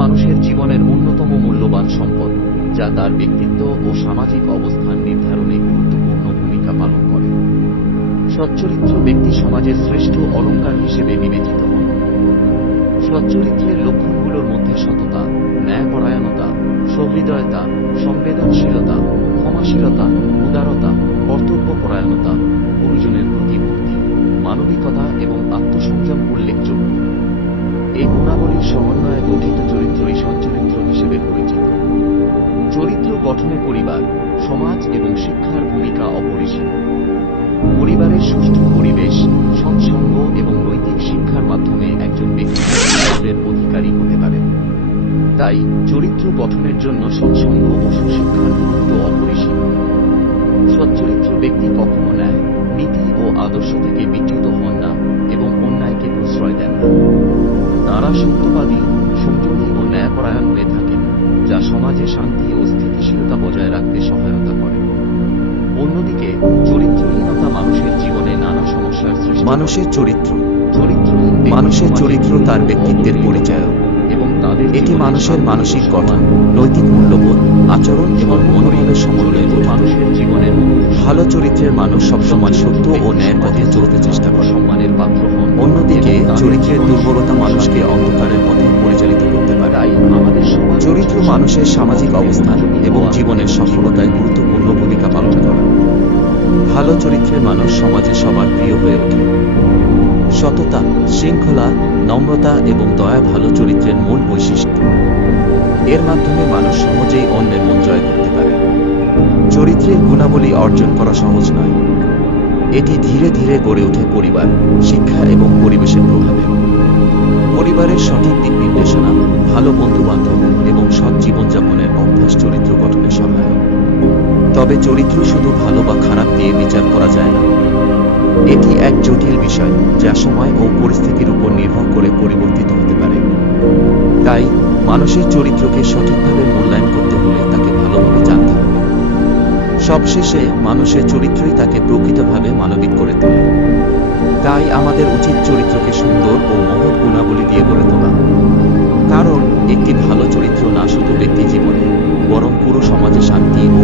মানুষের জীবনের অন্যতম মূল্যবান সম্পদ, যা তার ব্যক্তিত্ব ও সামাজিক অবস্থান নির্ধারণে গুরুত্বপূর্ণ ভূমিকা পালন করে। সচ্চরিত্র ব্যক্তি সমাজের শ্রেষ্ঠ অলংকার হিসেবে বিবেচিত হন। সচ্চরিত্রের লক্ষণগুলোর মধ্যে সততা, ন্যায়পরায়ণতা, সহৃদয়তা, সংবেদনশীলতা, ক্ষমাশীলতা, উদারতা, কর্তব্যপরায়ণতা, গুরুজনের প্রতি ভক্তি, মানবিকতা এবং আত্মসংযম উল্লেখযোগ্য। এই গুণাবলীর সমন্বয়ে গঠিত চরিত্রই সচ্চরিত্র হিসেবে পরিচিত। চরিত্র গঠনে পরিবার, সমাজ এবং শিক্ষার ভূমিকা অপরিসীম। পরিবারের সুষ্ঠু পরিবেশ, সৎসঙ্গ এবং নৈতিক শিক্ষার মাধ্যমে একজন ব্যক্তি চরিত্রের অধিকারী হতে পারে। তাই চরিত্র গঠনের জন্য সৎসঙ্গ ও সুশিক্ষার গুরুত্ব অপরিসীম। সচ্চরিত্র ব্যক্তি কখনো ন্যায়, নীতি ও আদর্শ থেকে বিচ্যুত হন না এবং অন্যায়কে প্রশ্রয় দেন না। তাঁরা সত্যবাদী, সংযমী ও ন্যায়পরায়ণ হয়ে থাকেন, যা সমাজে শান্তি ও স্থিতিশীলতা বজায় রাখতে সহায়তা করে। অন্যদিকে চরিত্রহীনতা মানুষের জীবনে নানা সমস্যার সৃষ্টি করে। মানুষের চরিত্র তার ব্যক্তিত্বের পরিচয় এবং এটি মানুষের মানসিক গঠন, নৈতিক মূল্যবোধ, আচরণ এবং মনোভাবের সমন্বয়ে গঠিত। মানুষের জীবনের ভালো চরিত্রের মানুষ সবসময় সত্য ও ন্যায়ের পথে চলতে চেষ্টা করে। সম্মানের পাত্র হন। অন্যদিকে চরিত্রের দুর্বলতা মানুষকে অন্ধকারের পথে পরিচালিত করতে পারে। তাই আমাদের চরিত্র মানুষের সামাজিক অবস্থান এবং জীবনের সফলতায় গুরুত্বপূর্ণ ভূমিকা পালন করে। ভালো চরিত্রের মানুষ সমাজে সবার প্রিয় হয়ে ওঠে। সততা, শৃঙ্খলা, নম্রতা এবং দয়া ভালো চরিত্রের মূল বৈশিষ্ট্য। এর মাধ্যমে মানুষ সহজেই অন্যের মন জয় করতে পারে। চরিত্রের গুণাবলী অর্জন করা সহজ নয়। এটি ধীরে ধীরে গড়ে ওঠে পরিবার, শিক্ষা এবং পরিবেশের প্রভাবে। পরিবারের সঠিক দিক নির্দেশনা, ভালো বন্ধুবান্ধব এবং সৎ জীবনযাপনের অভ্যাস চরিত্র গঠনে সহায়ক। তবে চরিত্র শুধু ভালো বা খারাপ দিয়ে বিচার করা যায় না। এটি এক জটিল বিষয়, যা সময় ও পরিস্থিতির উপর নির্ভর করে পরিবর্তিত হতে পারে। তাই মানুষের চরিত্রকে সঠিকভাবে মূল্যায়ন করতে হলে তাকে ভালোভাবে জানতে হবে। সবশেষে মানুষের চরিত্রই তাকে প্রকৃতভাবে মানবিক করে তোলে। তাই আমাদের উচিত চরিত্রকে সুন্দর ও মহৎ গুণাবলী দিয়ে গড়ে তোলা। কারণ একটি ভালো চরিত্র না শুধু ব্যক্তি জীবনে, বরং পুরো সমাজে শান্তি ও